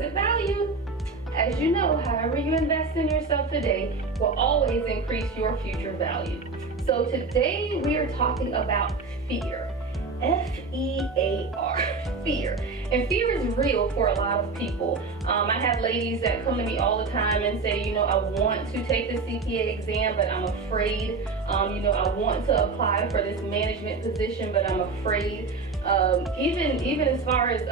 present value. As you know, however you invest in yourself today will always increase your future value. So today we are talking about fear. F-E-A-R, fear. And fear is real for a lot of people. I have ladies that come to me all the time and say, you know, I want to take the CPA exam, but I'm afraid. You know, I want to apply for this management position, but I'm afraid. Even as far as,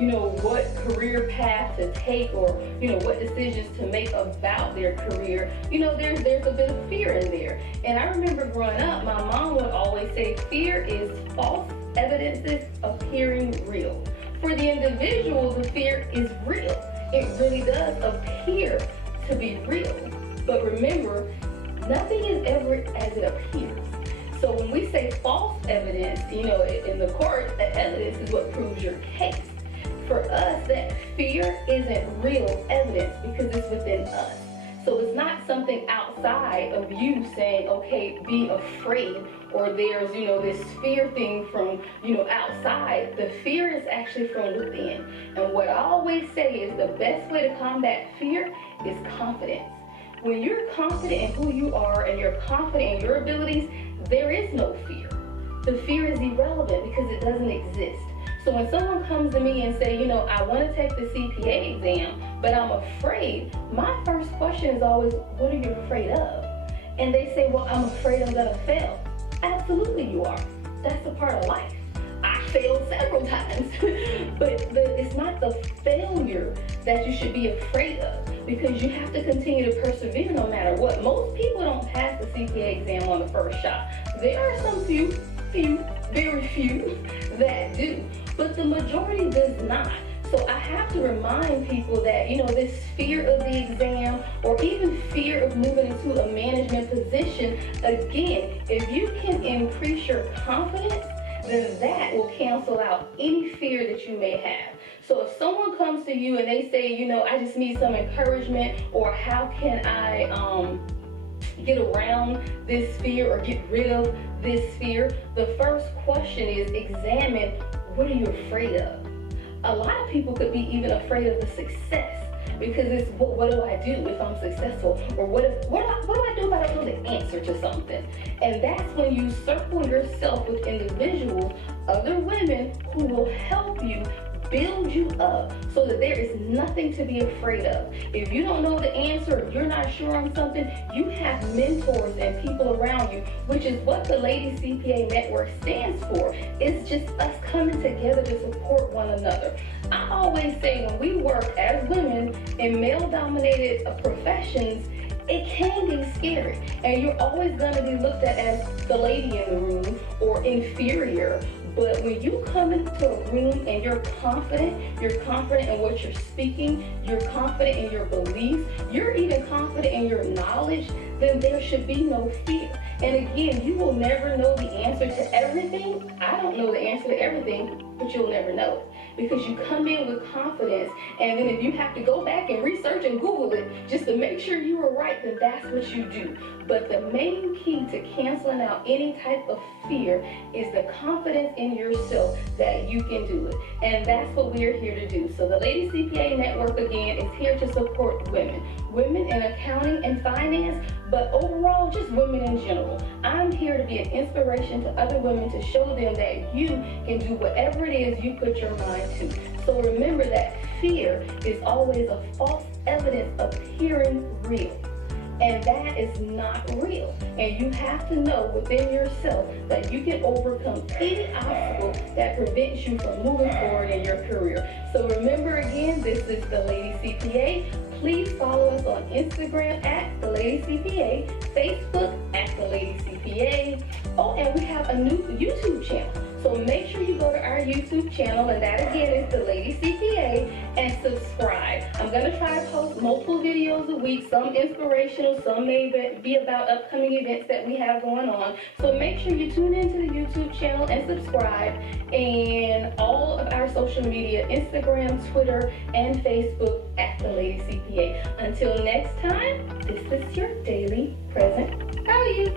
you know, what career path to take, or, you know, what decisions to make about their career, you know, there's a bit of fear in there. And I remember growing up, my mom would always say, fear is false evidences appearing real. For the individual, the fear is real. It really does appear to be real. But remember, nothing is ever as it appears. So when we say false evidence, you know, in the court, the evidence is what proves your case. For us, that fear isn't real evidence because it's within us. So it's not something outside of you saying, okay, be afraid, or there's, you know, this fear thing from, you know, outside. The fear is actually from within. And what I always say is the best way to combat fear is confidence. When you're confident in who you are and you're confident in your abilities, there is no fear. The fear is irrelevant because it doesn't exist. So when someone comes to me and say, you know, I want to take the CPA exam, but I'm afraid, my first question is always, what are you afraid of? And they say, well, I'm afraid I'm going to fail. Absolutely you are. That's a part of life. I failed several times, but it's not the failure that you should be afraid of, because you have to continue to persevere no matter what. Most people don't pass the CPA exam on the first shot. There are some few, very few that do, but the majority does not. So I have to remind people that, you know, this fear of the exam, or even fear of moving into a management position, again, if you can increase your confidence, then that will cancel out any fear that you may have. So if someone comes to you and they say, you know, I just need some encouragement, or how can I get around this fear or get rid of this fear, the first question is examine, what are you afraid of? A lot of people could be even afraid of the success, because it's what do I do if I'm successful, or what do I do if I don't know the answer to something? And that's when you circle yourself with individuals, other women who will help you build you up so that there is nothing to be afraid of. If you don't know the answer, if you're not sure on something, you have mentors and people around you, which is what the Lady CPA Network stands for. It's just us coming together to support one another. I always say when we work as women in male-dominated professions, it can be scary, and you're always going to be looked at as the lady in the room or inferior. But when you come into a room and you're confident in what you're speaking, you're confident in your beliefs, you're even confident in your knowledge, then there should be no fear. And again, you will never know the answer to everything. I don't know the answer to everything, but you'll never know it, because you come in with confidence. And then if you have to go back and research and Google it just to make sure you were right, then that's what you do. But the main key to canceling out any type of fear is the confidence in yourself that you can do it. And that's what we are here to do. So the Lady CPA Network, again, is here to support women. Women in accounting and finance, but overall, just women in general. I'm here to be an inspiration to other women, to show them that you can do whatever it is you put your mind to. So remember that fear is always a false evidence appearing real. And that is not real. And you have to know within yourself that you can overcome any obstacle that prevents you from moving forward in your career. So remember, again, this is the Lady CPA. Please follow us on Instagram at the Lady CPA, Facebook at the Lady CPA. Oh, and we have a new YouTube channel. So make sure you go to our YouTube channel, and that again is the Lady CPA, and subscribe. I'm going to try to post multiple videos a week, some inspirational, some may be about upcoming events that we have going on. So make sure you tune into the YouTube channel and subscribe, and all of our social media, Instagram, Twitter, and Facebook at the Lady CPA. Until next time, this is your daily present value.